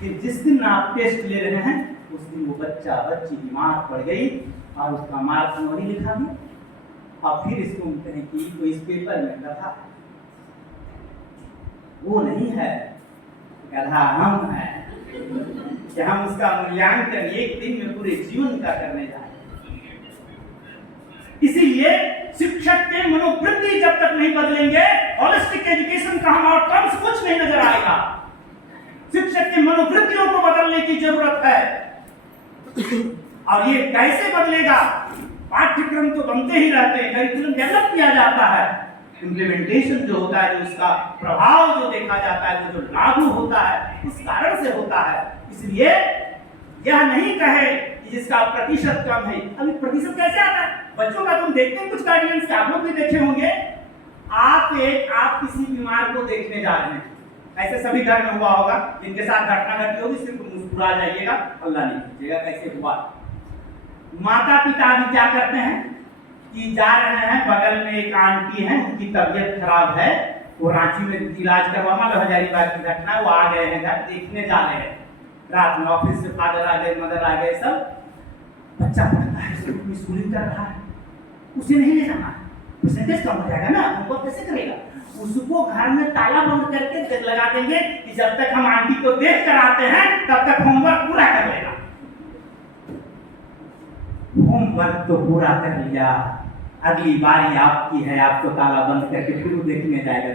फिर जिस दिन आप टेस्ट ले रहे हैं उस दिन वो बच्ची बीमार पड़ गई और उसका मार्क्स वही लिखा दिया और फिर इसको कहें कि तो इस पेपर में गधा वो नहीं है, गधा हम है कि हम उसका मूल्यांकन एक दिन में पूरे जीवन का करने जा रहे हैं। इसीलिए शिक्षक के मनोवृत्ति जब तक नहीं बदलेंगे होलिस्टिक एजुकेशन का हम आउटकम्स कुछ नहीं नजर आएगा। शिक्षक की मनोवृत्तियों को बदलने की जरूरत है और ये कैसे बदलेगा? पाठ्यक्रम तो बनते ही रहते हैं, करिकुलम डेवलप किया जाता है, इम्प्लीमेंटेशन जो होता है, जो उसका प्रभाव जो देखा जाता है, जो लागू होता है उस कारण से होता है। इसलिए यह नहीं कहे कि जिसका प्रतिशत कम है। अभी प्रतिशत कैसे आता है? बच्चों का तुम देखते हैं कुछ गार्डियंस के, आप लोग भी देखे होंगे, आप किसी बीमार को देखने जा रहे हैं, ऐसे सभी घर में हुआ होगा, जिनके साथ घटना घटी होगी सिर्फ मुस्कुरा जाइएगा, अल्लाह नहीं कीजिएगा कैसे हुआ। माता पिता भी क्या करते हैं कि जा रहे हैं, बगल में एक आंटी है, उनकी तबीयत खराब है, वो रांची में इलाज करवाना, हजारीबाग की घटना, वो आ गए हैं घर देखने जा रहे हैं, रात में ऑफिस से फादर आ गए, मदर आ गए, सब बच्चा पढ़ता है, स्कूलिंग कर रहा है, उसे नहीं ले जाना, परसेंटेज कम हो जाएगा ना, होमवर्क कैसे करेगा? उसको घर में ताला बंद करके लगा देंगे कि जब तक हम आंटी को देख कर आते हैं तब तक होमवर्क पूरा कर लेगा। होमवर्क तो पूरा कर लिया, अगली बारी आपकी है, आपको ताला बंद करके फिर देखने जाएगा।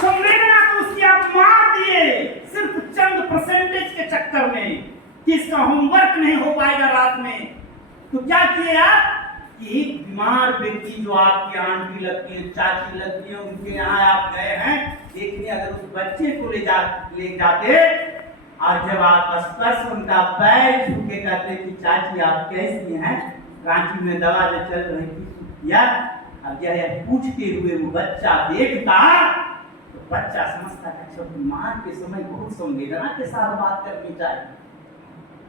संवेदना तो उसकी आप मार दिए सिर्फ चंद परसेंटेज के चक्कर में कि इसका होमवर्क नहीं हो पाएगा रात में। तो क्या किए आप कि एक बीमार व्यक्ति जो आपकी आंटी लगती है, चाची लगती है, उनके यहाँ आप गए हैं देखने, अगर उस बच्चे को ले जाते और जब आप स्पर्श उनका पैर छू के कहते कि चाची आप कैसी हैं, रांची में दवा जो चल रही थी या अब यह पूछते हुए वो बच्चा देखता तो बच्चा समझता है अच्छा बीमार के समय बहुत संवेदना के साथ बात करनी चाहिए,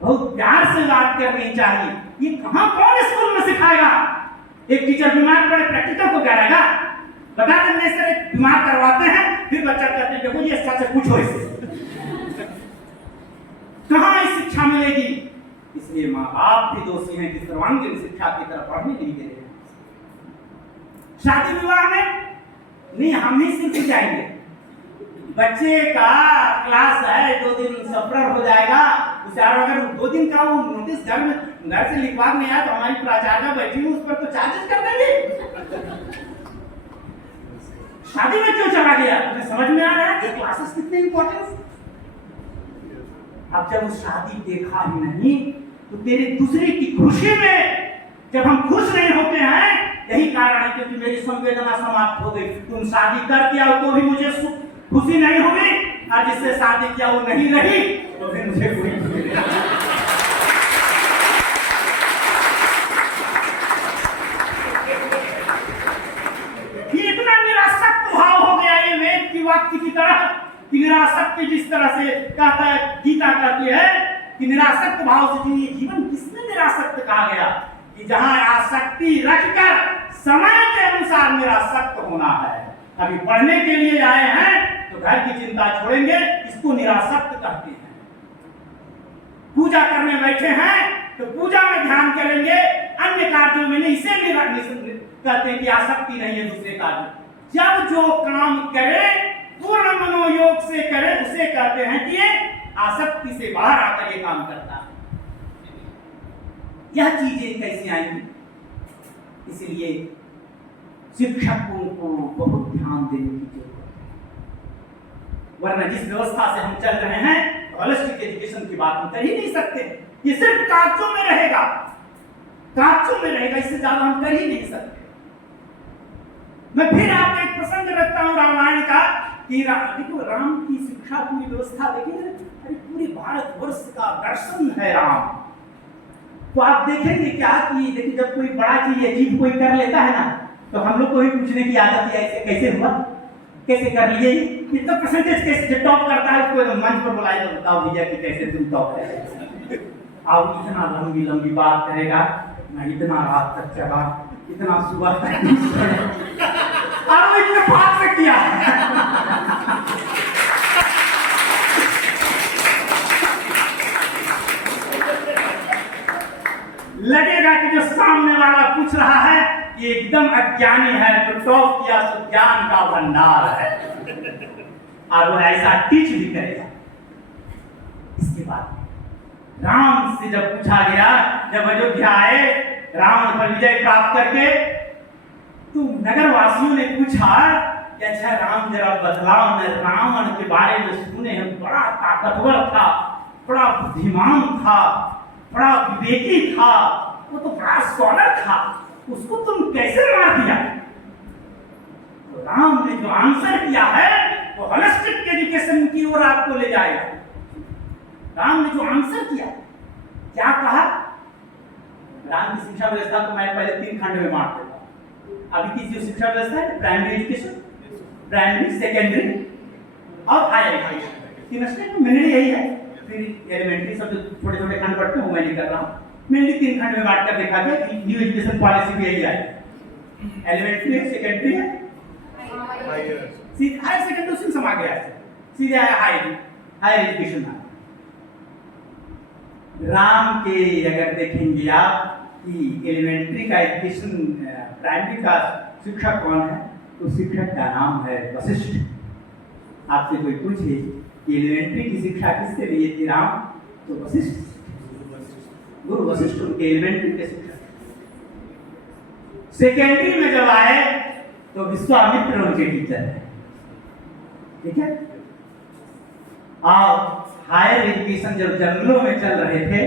बहुत प्यार से बात करनी चाहिए। ये कहां कौन स्कूल में सिखाएगा? एक टीचर बीमार पड़े प्रैक्टिकल को क्या रहेगा? बता देंगे सर बीमार करवाते हैं, फिर बच्चा कहते हैं देखो ये अच्छा से पूछो इससे। कहां इस शिक्षा मिलेगी? इसलिए माँ बाप भी दोषी हैं कि सर्वांगीण शिक्षा की तरफ बढ़ने नहीं दे रहे हैं। शादी विवाह में नहीं हम ही सिर्फ जाएंगे, बच्चे का क्लास है 2 दिन सफर हो जाएगा, उसे अगर 2 दिन का वो नोटिस घर से लिखवा नहीं आया तो हमारी प्राचार्य बैठी हुई उस पर तो चार्जेस कर देंगे। शादी में क्यों चला गया? तुम्हें समझ में आ रहा है कि क्लासेस कितने इंपॉर्टेंट। अब जब वो शादी देखा ही नहीं तो तेरे दूसरे की खुशी में जब हम खुश नहीं होते हैं, यही कारण है क्योंकि मेरी संवेदना समाप्त हो गई। तुम शादी कर दिया तो भी मुझे खुशी नहीं होगी और जिससे शादी किया वो नहीं रही तो फिर मुझे कोई खुशी नहीं। ये इतना निरासक्त भाव हो गया ये वेद की वाक्य की तरह कि निरासक्त जिस तरह से कहता है गीता कहती है कि निरासक्त भाव से जीविए। जीवन किसने निरासक्त कहा गया? कि जहां आसक्ति रखकर समय के अनुसार निरासक्त होना है। अभी पढ़ने के लिए आए हैं तो घर की चिंता छोड़ेंगे, इसको निरासक्त कहते हैं। पूजा करने बैठे हैं तो पूजा में ध्यान करेंगे, अन्य कार्यों में नहीं, इसे कहते हैं कि आसक्ति नहीं है दूसरे कार्य। जब जो काम करे पूर्ण मनोयोग से करे उसे कहते हैं कि ये आसक्ति से बाहर आकर ये काम करता है। यह चीजें कैसे आएंगी? इसलिए शिक्षकों को बहुत ध्यान देने की जरूरत है, वरना जिस व्यवस्था से हम चल रहे हैं होलिस्टिक एजुकेशन की बात हम कर ही नहीं सकते। ये सिर्फ कागजों में रहेगा, कागजों में रहेगा, इससे ज्यादा हम कर ही नहीं सकते। मैं फिर आपको एक प्रसंग रखता हूं रामायण का कि देखो राम की शिक्षा पूरी व्यवस्था देखिए, अरे पूरे भारतवर्ष का दर्शन है राम। तो आप देखेंगे क्या कि देखिए जब कोई बड़ा चीज अचीव कोई कर लेता है ना तो हम लोग को भी पूछने की आदत है ऐसे कैसे हुआ, कैसे कर लिए, इतना परसेंटेज कैसे टॉप करता है उसको मंच पर बुलाए तो बताओ भैया कि कैसे तुम टॉप है। अब इतना लंबी लंबी बात करेगा, मैं इतना रात तक चला, इतना सुबह तक और वो इत्तेफाक से किया। लगेगा कि जो सामने वाला पूछ रहा है ये एकदम अज्ञानी है, जो टॉप किया सो ज्ञान का भंडार है, और वो ऐसा टीच भी करेगा। इसके बाद राम से जब पूछा गया, जब अयोध्या आए रावण पर विजय प्राप्त करके, तो नगर वासियों ने पूछा कि अच्छा राम जरा बतलाओ न, रावण के बारे में सुने हैं बड़ा ताकतवर था, बड़ा बुद्धिमान था, बड़ा विवेकी था, वो तो बड़ा स्कॉलर था, उसको तुम कैसे मार दिया? तो राम ने जो आंसर किया है वो होलिस्टिक एजुकेशन की ओर आपको ले जाएगा। राम ने जो आंसर किया, क्या कहा? राम की शिक्षा व्यवस्था को मैं पहले 3 खंड में बांट देता हूं। अभी की जो शिक्षा व्यवस्था है, प्राइमरी एजुकेशन, प्राइमरी, सेकेंडरी और हायर एजुकेशन, 3 स्टेप में यही है। फिर एलिमेंट्री सब जो छोटे छोटे खंड पढ़ते हैं वो मैं नहीं कर रहा हूँ, मेनली 3 खंड में बांट कर देखा गया कि न्यू एजुकेशन पॉलिसी भी यही आई। एलिमेंट्री है, सेकेंडरी है, सीधे हायर सेकेंडरी उसमें समा गया है, सीधे हायर एजुकेशन। राम के अगर देखेंगे आप कि एलिमेंट्री का एजुकेशन, प्राइमरी का शिक्षक कौन है, तो शिक्षक का नाम है वशिष्ठ। आपसे कोई पूछे कि एलिमेंट्री की शिक्षा किसके लिए थी राम, तो वशिष्ठ, गुरु वशिष्ठ उनके एलिमेंट्री के शिक्षक। सेकेंडरी में जब आए तो विश्वामित्र उनके टीचर है, ठीक है। और हायर एजुकेशन जब जंगलों में चल रहे थे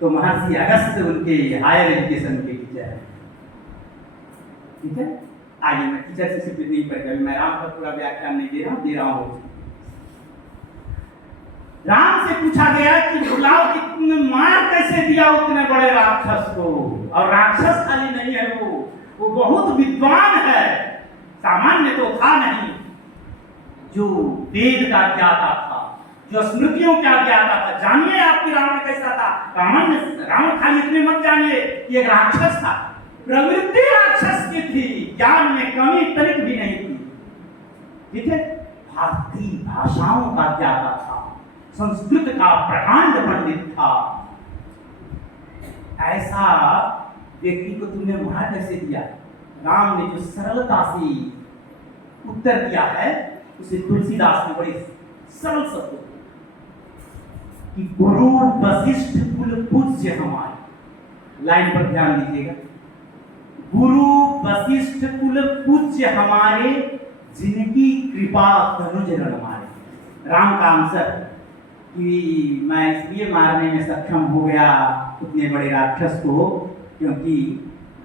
तो महर्षि अगस्त्य उनके हायर एजुकेशन के टीचर है, ठीक है। आगे मैं टीचर से सिर्फ नहीं पढ़, मैं राम का पूरा व्याख्यान नहीं दे रहा हूँ। राम से पूछा गया कि बुलाओ कि तुमने मार कैसे दिया उतने बड़े राक्षस को, और राक्षस खाली नहीं है, वो बहुत विद्वान है, सामान्य तो था नहीं, जो वेद का ज्ञाता था, जो स्मृतियों का ज्ञाता था। जानिए आपकी रावण कैसा था। रावण खाली इतने मत जानिए कि एक राक्षस था, प्रवृत्ति राक्षस की थी, ज्ञान में कमी तनिक भी नहीं थी, ठीक है। भारतीय भाषाओं का ज्ञाता था, संस्कृत का प्रकांड पंडित था। ऐसा व्यक्ति को तुमने मार कैसे दिया? राम ने जो सरलता से उत्तर दिया है उसे तुलसीदास ने बड़े सरल शब्द कि गुरु वशिष्ठ कुल पूज्य हमारे, लाइन पर ध्यान दीजिएगा, गुरु वशिष्ठ कुल पूज्य हमारे, जिनकी कृपा तनुज रण हमारे। राम का आंसर कि मैं इसलिए मारने में सक्षम हो गया उतने बड़े राक्षस को क्योंकि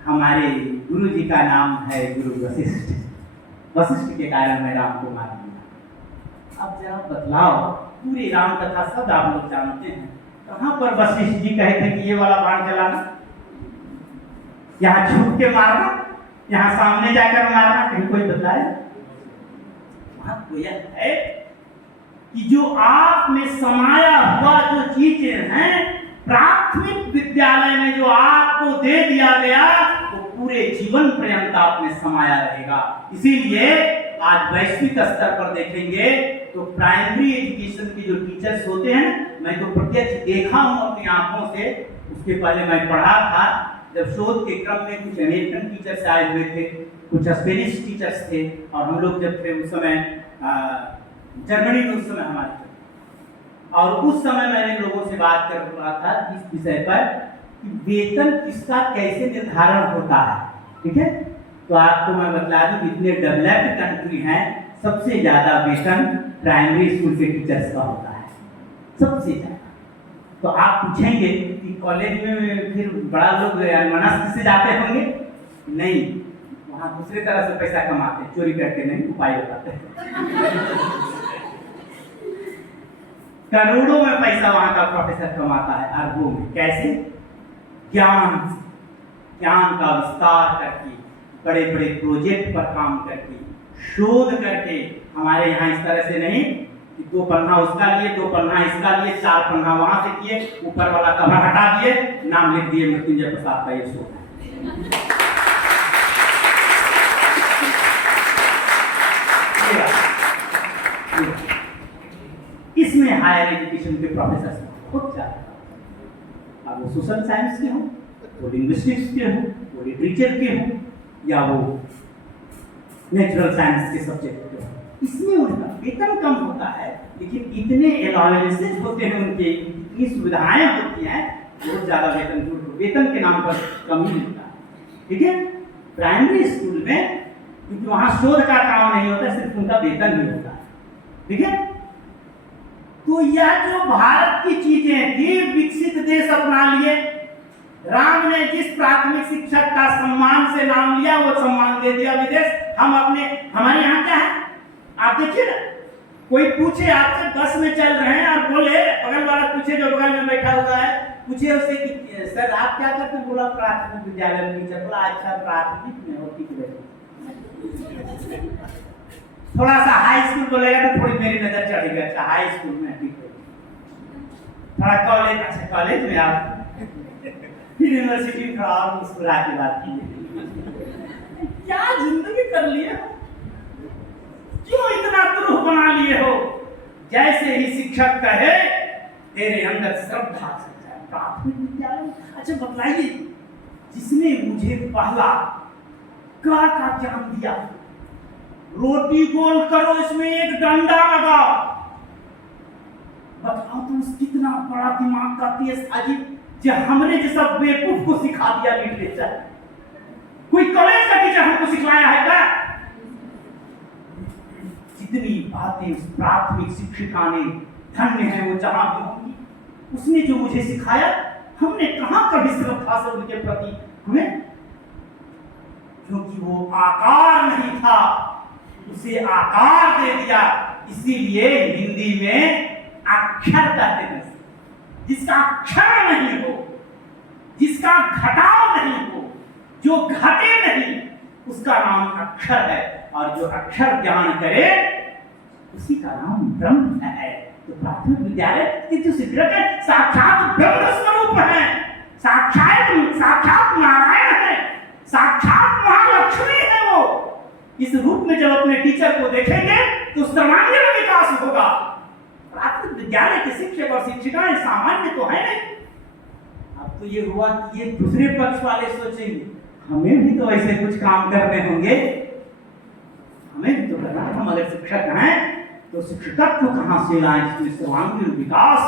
हमारे गुरु जी का नाम है गुरु वशिष्ठ, वशिष्ठ के कारण मैं राम को मार दिया। अब जरा बतलाओ, पूरी राम कथा सब आप लोग जानते हैं, कहाँ पर वशिष्ठ जी कहे थे कि ये वाला बाण चलाना, यहाँ झुक के मारना, यहाँ सामने जाकर मारना, कहीं कोई बतलाए? महत्व यह है कि जो आप में समाया हुआ जो चीजें हैं, प्राथमिक विद्यालय में जो आपको दे दिया गया वो पूरे जीवन पर्यंत आप में समाया रहेगा। इसीलिए आज वैश्विक स्तर पर देखेंगे तो प्राइमरी एजुकेशन के जो टीचर्स होते हैं, मैं तो प्रत्यक्ष देखा हूं अपनी आंखों से, उसके पहले मैं पढ़ा था जब शोध के क्रम में कुछ अमेरिकन टीचर्स आए हुए थे, कुछ स्पेनिश टीचर्स थे, और हम लोग जब थे उस समय जर्मनी में, उस समय हमारे, और उस समय मैंने लोगों से बात कर रहा था इस विषय पर कि वेतन किसका कैसे निर्धारण होता है, ठीक है। तो आपको मैं बता दूं जितने डेवलप्ड कंट्री हैं सबसे ज्यादा वेतन प्राइमरी स्कूल के टीचर्स का होता है, सबसे ज्यादा। तो आप पूछेंगे कि कॉलेज में फिर बड़ा लोग मनस्क से जाते होंगे? नहीं, वहाँ दूसरे तरह से पैसा कमाते, चोरी करके नहीं, उपाय बताते करोड़ों में पैसा वहां का प्रोफेसर कमाता है, अरबों में। कैसे? ज्ञान का विस्तार करके, बड़े बड़े प्रोजेक्ट पर काम करके, शोध करके। हमारे यहाँ इस तरह से नहीं कि 2 पन्ना उसका लिए, 2 पन्ना इसका लिए, 4 पन्ना वहां से किए, ऊपर वाला कवर हटा दिए, नाम लिख दिए मृत्युंजय प्रसाद का ये शोध है। इसमें हायर एजुकेशन के प्रोफेसर बहुत ज्यादा, अब वो सोशल साइंस के हों, वो लिंग्विस्टिक्स के हों, वो लिटरेचर के हों, या वो नेचुरल साइंस के सब्जेक्ट के हों, इसमें उनका वेतन कम होता है, लेकिन इतने अलाउंसेस होते हैं उनके, इतनी सुविधाएं होती हैं, बहुत ज्यादा वेतन के नाम पर कम ही मिलता है। ठीक है, प्राइमरी स्कूल में क्योंकि वहां शोध का काम नहीं होता, सिर्फ उनका वेतन ही होता है। ठीक है, तो यह जो भारत की चीजें थी, विकसित देश अपना लिए, राम ने जिस प्राथमिक शिक्षक का सम्मान से नाम लिया वो सम्मान दे दिया विदेश। हम अपने, हमारे यहाँ क्या है, आप देखिए ना, कोई पूछे आपसे बस में चल रहे हैं और बोले, बगल वाला पूछे जो बगल में बैठा हुआ है, पूछे उससे कि सर आप क्या करते हैं, बोला प्राथमिक विद्यालय में टीचर। बोला अच्छा प्राथमिक में होती है, थोड़ा सा हाई स्कूल बोलेगा तो थोड़ी मेरी नजर चढ़ेगी, अच्छा हाई स्कूल में ठीक है, थोड़ा कॉलेज, अच्छा कॉलेज में आप, फिर यूनिवर्सिटी में थोड़ा और मुस्कुरा के बात कीजिए। क्या जिंदगी कर लिए हो, क्यों इतना दुरूह बना लिए हो। जैसे ही शिक्षक कहे तेरे अंदर श्रद्धा से जाए, प्राथमिक विद्यालय। अच्छा बताइए, जिसने मुझे पहला का ज्ञान दिया, रोटी गोल करो इसमें एक डंडा लगाओ, बताओ तुम कितना बड़ा दिमाग का तेज था जी, जो हमने जैसा बेवकूफ को सिखा दिया लिटरेचर। कोई कॉलेज का टीचर हमको सिखलाया है क्या? जितनी बातें उस प्राथमिक शिक्षिका ने, धन्य है वो जहां भी होंगी, उसने जो मुझे सिखाया, हमने कहां कभी श्रद्धा से उनके प्रति हमें, क्योंकि वो आकार नहीं था, उसे आकार दे दिया। इसीलिए हिंदी में अक्षर कहते हैं, जिसका अक्षर नहीं हो, जिसका घटाव नहीं हो, जो घटे नहीं, उसका नाम अक्षर है, और जो अक्षर ज्ञान करे उसी का नाम ब्रह्म है। तो प्राथमिक विद्यालय के जो शिक्षक है साक्षात ब्रह्म स्वरूप है, साक्षात नारायण है, साक्षात महालक्ष्मी है। वो इस रूप में जब अपने टीचर को देखेंगे तो सर्वांगीण विकास होगा। प्राथमिक विद्यालय के शिक्षक और शिक्षिकाएं सामान्य तो है नहीं। अब तो ये हुआ कि ये दूसरे पक्ष वाले सोचेंगे हमें भी तो ऐसे कुछ काम करने होंगे, हमें भी तो करना। हम अगर शिक्षक हैं तो शिक्षकत्व कहां से लाएं जिसमें सर्वांगीण विकास।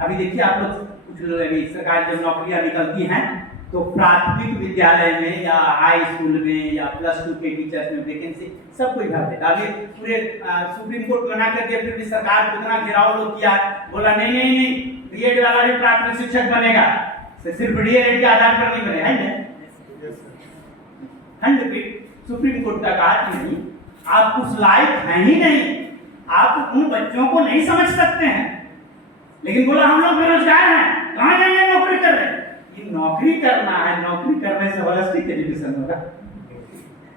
अभी देखिए आप लोग कुछ सरकारी जब नौकरियां निकलती हैं तो प्राथमिक विद्यालय में या हाई स्कूल में या +2 के टीचर्स में वैकेंसी सब कोई भर देता। अभी पूरे सुप्रीम कोर्ट मना कर दिया, फिर भी सरकार को इतना घेराव लोग किया, बोला नहीं बीएड वाला भी प्राथमिक शिक्षक बनेगा, सिर्फ डीएलएड के आधार पर नहीं बनेगा, है ना। खंडपीठ सुप्रीम कोर्ट का कहा कि नहीं, आप उस लायक हैं ही नहीं, आप उन बच्चों को नहीं समझ सकते हैं। लेकिन बोला हम लोग बेरोजगार हैं, कहां जाएंगे नौकरी कर रहे हैं। ये नौकरी करना है, नौकरी करने से होलिस्टिक एजुकेशन होगा,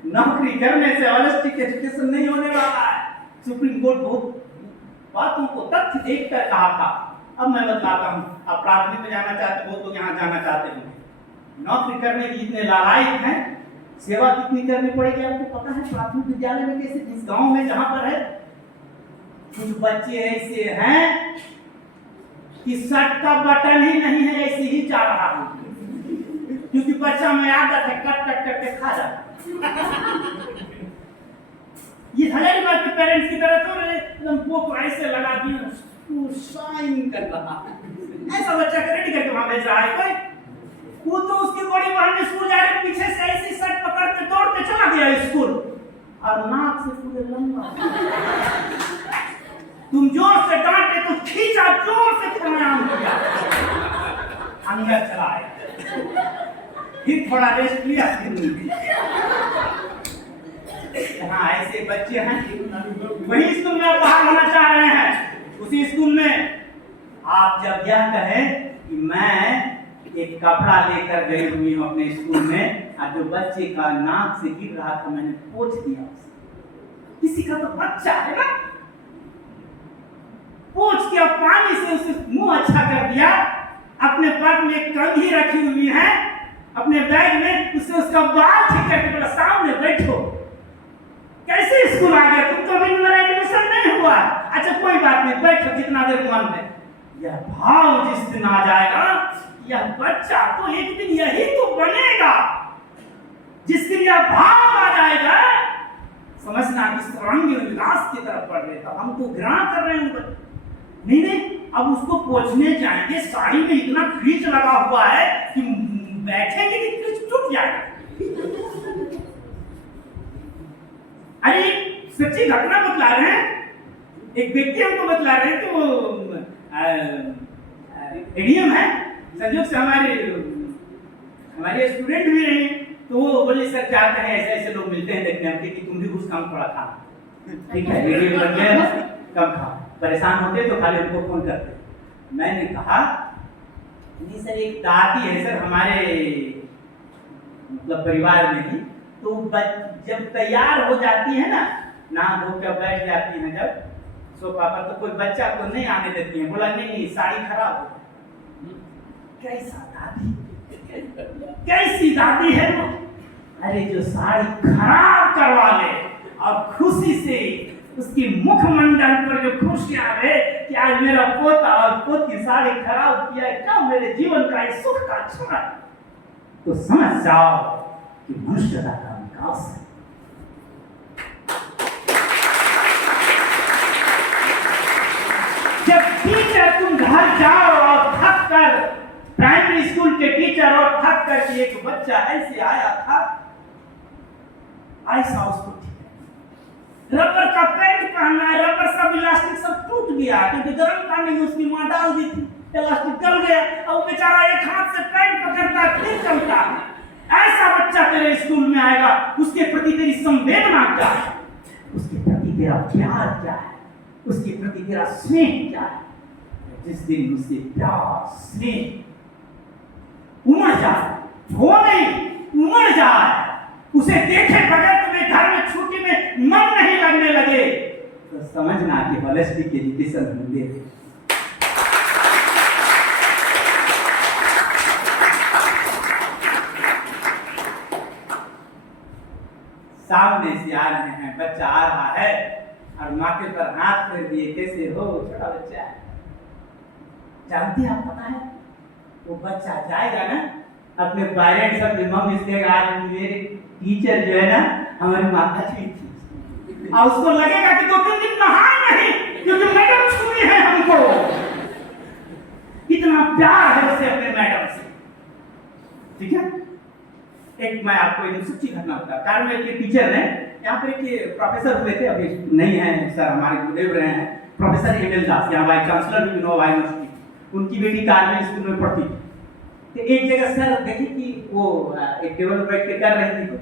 नौकरी करने से होलिस्टिक एजुकेशन नहीं होने वाला है। सुप्रीम कोर्ट बहुत बातों को तथ्य देखकर कहा था। अब मैं बताता हूं, आप प्राथमिक में जाना चाहते हो तो यहाँ जाना चाहते हो, नौकरी करने की इतने लालायित हैं, सेवा कितनी करनी पड़ेगी आपको पता है। प्राथमिक विद्यालय में कैसे, जिस गांव में जहां पर है, कुछ बच्चे ऐसे हैं कि शर्ट का बटन ही नहीं है, ऐसे ही जा रहा है, क्योंकि बच्चा में आदत है कट करके खा जाता। ये हजारी बात के पेरेंट्स की तरह तो एकदम पोक ऐसे लगा दिया, शाइन कर रहा है, ऐसा बच्चा रेडी करके वहां भेज रहा है कोई। वो तो उसकी बड़ी बहन स्कूल जा रही, पीछे से ऐसी शर्ट पकड़ते दौड़ते चला गया स्कूल, और नाक से पूरे लंबा। तुम जोर से डांटे तो खींचा, जोर से प्राणायाम किया, अंदर चला आया, फिर थोड़ा रेस्ट लिया, फिर हाँ ऐसे बच्चे हैं। वही स्कूल में आप बाहर होना चाह रहे हैं, उसी स्कूल में आप जब यह कहें कि मैं एक कपड़ा लेकर गई हुई हूँ अपने स्कूल में, और जो बच्चे का नाक से गिर रहा था मैंने पोंछ दिया उसे। किसी का तो बच्चा है ना, पोंछ के पानी से उसे मुंह अच्छा कर दिया, अपने पर्स में एक कंघी रखी हुई है, अपने बैग में उससे उसका बाल ठीक करके बोला सामने बैठो। कैसे स्कूल आ गया? तुम तो अभी मेरा एडमिशन नहीं हुआ। अच्छा कोई बात नहीं, बैठो जितना देर मन है। यह भाव जिस दिन आ जाएगा, यह बच्चा तो एक दिन यही तो बनेगा। जिस दिन यह भाव आ जाएगा, समझना कि रंग विकास की तरफ बढ़ रहे, तो हम तो घृणा कर रहे हैं। नहीं नहीं, अब उसको पोछने जाएंगे, साड़ी में इतना खींच लगा हुआ है कि बैठेंगे कि खींच टूट जाएगा। अरे सच्ची घटना बतला रहे हैं, एक व्यक्ति हमको बतला रहे हैं कि वो एडीएम है, संयोग से हमारे स्टूडेंट भी रहे, तो वो बोले सर चाहते हैं ऐसे ऐसे लोग मिलते हैं देखने हमके कि तुम भी घुस कम थोड़ा खा, ठीक है एडीएम बन गया कम खा, परेशान होते तो खाली उनको फोन करते। मैंने कहा नहीं सर, एक दादी है सर हमारे मतलब परिवार में ही, तो जब तैयार हो जाती है ना, नहा धो कर बैठ जाती है जब सोफा पर, तो कोई बच्चा को नहीं आने देती है। बोला नहीं साड़ी खराब हो। कैसा दादी, कैसी दादी है वो? अरे जो साड़ी खराब करवा ले और खुशी से उसकी मुखमंडल पर जो खुशियां रहे कि आज मेरा पोता और पोती साड़ी खराब किया है, क्या मेरे जीवन का एक सुख का क्षण, तो समझ जाओ कि मनुष्यता का विकास है। जब टीचर तुम घर जाओ और थक कर, प्राइमरी स्कूल के टीचर और थक कर कि एक बच्चा ऐसे आया था, ऐसा उसको रबर का पैंट पहनना है, रबर सब इलास्टिक सब टूट गया क्योंकि गर्म पानी में उसकी मां डाल दी थी, इलास्टिक गल गया, और बेचारा एक हाथ से पैंट पकड़ता फिर चलता है। ऐसा बच्चा तेरे स्कूल में आएगा, उसके प्रति तेरी संवेदना क्या है, उसके प्रति तेरा प्यार क्या है, उसके प्रति तेरा स्नेह क्या है? जिस दिन उससे प्यार स्नेह उमड़ जाए, वो नहीं उमड़ जाए, उसे देखे बगैर तुम्हें घर में छुट्टी में मन नहीं लगने लगे, तो समझना कि होलिस्टिक एजुकेशन मिले। सामने से आ रहे हैं, बच्चा आ रहा है और माथे पर हाथ फेर दिए, कैसे हो छोटा बच्चा? जानते हैं आप, पता है वो बच्चा जाएगा ना अपने पेरेंट्स अपने मम्मी से कहेगा आज मेरे टीचर जो है ना हमारी माता जी थी, और उसको लगेगा कि 2-3 दिन नहाए नहीं क्योंकि मैडम छुई है हमको। इतना प्यार है उसे अपने मैडम से, ठीक है। एक मैं आपको एक सच्ची घटना बता, कार में एक टीचर ने, यहाँ पर एक प्रोफेसर हुए थे, अभी नहीं है सर, हमारे गुरुदेव रहे हैं, प्रोफेसर एमएल दास, यहाँ वाइस चांसलर भी विनोबा यूनिवर्सिटी, उनकी बेटी कार में स्कूल में पढ़ती थी। तो एक जगह सर देखी कि वो एक टेबल पर बैठ के कर रही थी, तो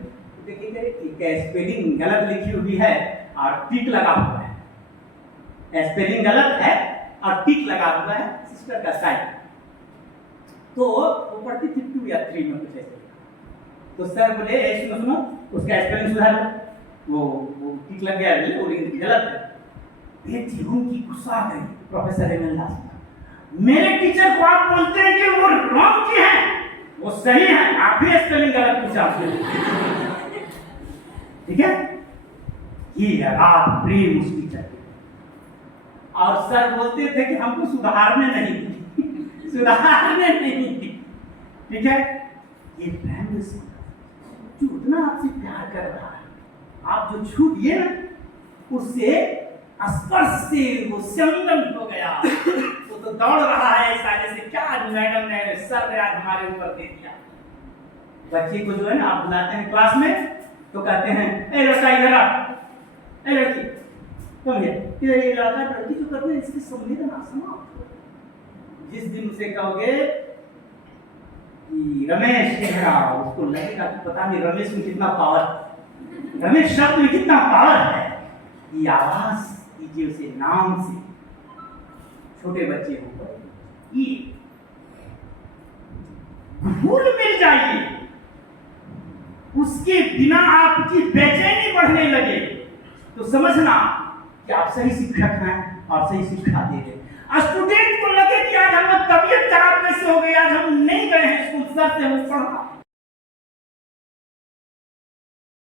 देखिए स्पेलिंग गलत लिखी हुई है और टिक लगा हुआ है, स्पेलिंग गलत है और टिक लगा हुआ है सिस्टर का साइन, तो वो पढ़ती थी 2 या 3 में कुछ ऐसे। तो सर बोले सुनो सुनो उसका स्पेलिंग सुधार लो, वो टिक लग गया है और गलत है। बेटी उनकी गुस्सा गई प्रोफेसर एमएल दास, मेरे टीचर को आप बोलते हैं कि वो रॉन्ग की है, वो सही है, आप भी स्पेलिंग गलत पूछा, ठीक है। ये रात प्रेम उस टीचर की, और सर बोलते थे कि हमको सुधारने नहीं दी, सुधारने नहीं दी, ठीक है। ये प्राइमरी स्कूल जो उतना आपसे प्यार कर रहा है, आप जो छू दिए ना, उससे स्पर्श से वो संलग्न हो गया, वो तो दौड़ रहा है ऐसा जैसे क्या मैडम ने सर ने आज हमारे ऊपर दे दिया। बच्चे को जो है ना आप बुलाते हैं क्लास में तो कहते हैं ए लड़का इधर आ, ए लड़की तुम ये लड़का लड़की जो करते हैं इसकी संवेदना समाप्त हो। जिस दिन उसे कहोगे कि रमेश चेहरा, उसको लगेगा कि पता नहीं रमेश में कितना पावर, रमेश शब्द में कितना पावर है। ये आवाज कीजिए उसे नाम से, छोटे बच्चे हो ये भूल मिल जाइए, उसके बिना आपकी बेचैनी बढ़ने लगे तो समझना कि आप सही शिक्षक हैं और सही शिक्षा दे रहे। स्टूडेंट को लगे कि आज हमारी तबीयत खराब कैसे हो गई, आज हम नहीं गए हैं स्कूल, सर से हम पढ़ा